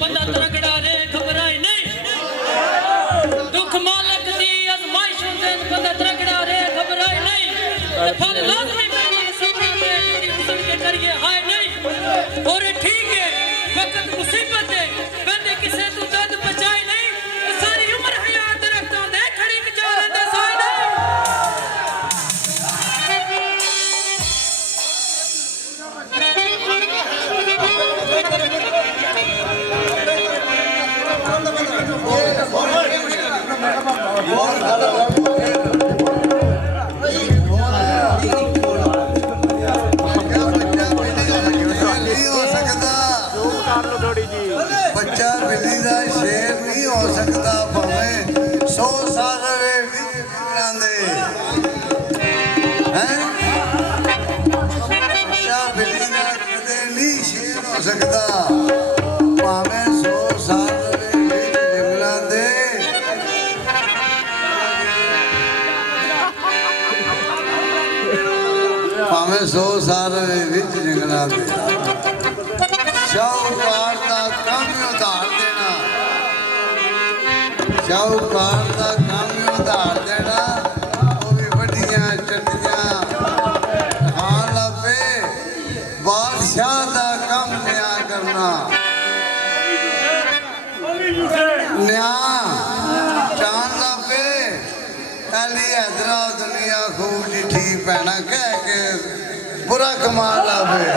बंदा तरंगड़ा रे घबराए नहीं दुख मालक दी आजमाइश होंदे बंदा तरंगड़ा रे घबराए नहीं फल लाजमी मिलने सपना में हुस्न के करिए हाय नहीं और ठीक है वक्त मुसीबत है बंदे किसे तू दर्द बचाए नहीं सारी उम्र हयात रखता दे खड़ी विचार दे साए बच्चा बिल्ली का शेर नहीं हो सकता भावें 100 साल रहे बच्चा बिल्ली का कदे नहीं शेर हो सकता भावें 100 साल रहे जंगलों दे भावें 100 साल रहे जंगलों दे शाहूकार का काम उधार देना शाहूकार का काम उधार देना वो भी वड्डियां चट्टियां खान लगे बादशाह का काम न्या करना न्या चान लगे अली हैदरा दुनिया खूब डिठी पैना कह के बुरा कमा लगे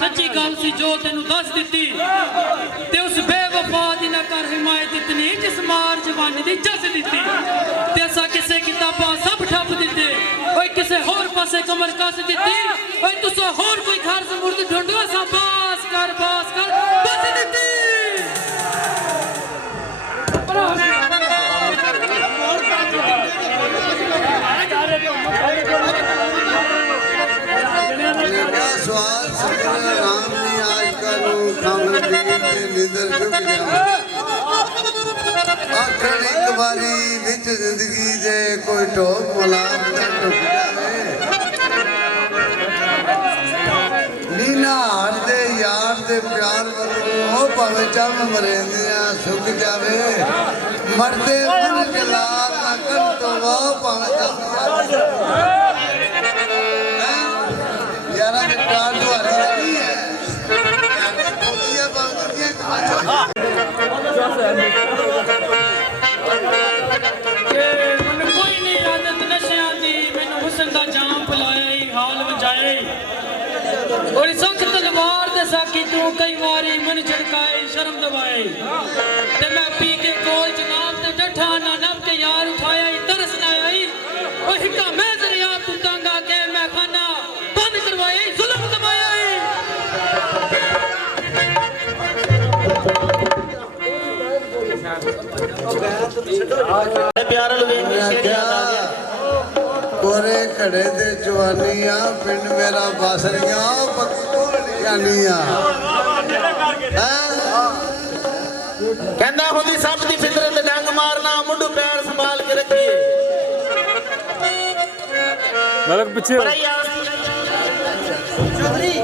सच्ची गल सी जो तेन दस दी उस बेवफा दी ना कर हिमायत इतनी जिस मार जवानी दी जस दी असा किसे किताबा सब ठप दिते किसे होर पासे कमर कस दी तुसा होर कोई घर समुर्द ढूंढो असा बास कर बस दी जिंदगी दे कोई टोक मुलाम टुक जाए नीना हार दे यार दे प्यार वो भावे चम मरेंदियां सुख जावे मरदे मन जलाल ना कर तो वो भावे यारा दे प्यार दुआरी नहीं है और सख तलवार दे साकी तू कई बारी मन झड़काए शर्म दबाए ते मैं पी के कोल जनाब ते डठा ना नब के यार उठाया तरस ना आई ओ हिक्का मैं दरिया तू तंगा के मैं खाना बंद करवाए जुल्म दबाया प्यार कोरे खड़े दे जवानियां पिंड मेरा बासरियां पक्कोलियानियां कहना होंदी सब दी फितरत डंग मारना मुंडू पैर संभाल के रखिए मलक पीछे चौधरी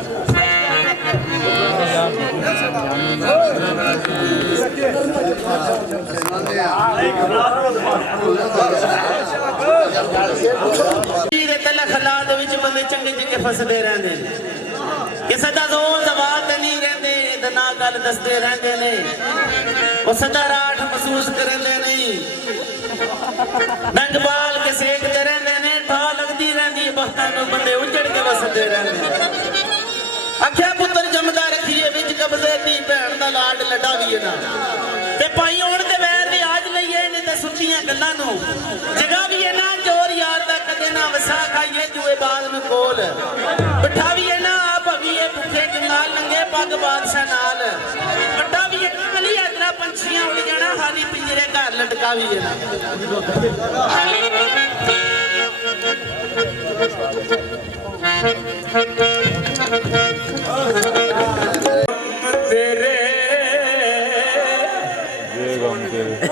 बंदे चंगे चंगे फसदे रहते किसी का जोर जवाब नहीं रहते ना गल दसते रहते ने वो सदा राठ महसूस करते नहीं डंग बाल के सेकते रहते ने ठा लगती रहती बख्तां बंदे उजड़ के वसदे रहते आख्या पुत्र जमदा रखिए विच कब्जे दी भैन दा लाड लड़ा भी ना ते पाई होण दे वैर दे आज लईए ने ते सुट्टियां गल्लां नु जगह भी है ना जोर यार दा कदे ना वसा खाइए जुए बाल में कोल बिठावीए ना आप अवीए भुखे जंगाल नंगे पग बादशाह नाल बिठावीए ना अली इतना पंछियां उड़ जाना हाली पिंजरे घर लटकावीए ना ਤੇਰੇ ਜੇ ਗਮ ਤੇਰੇ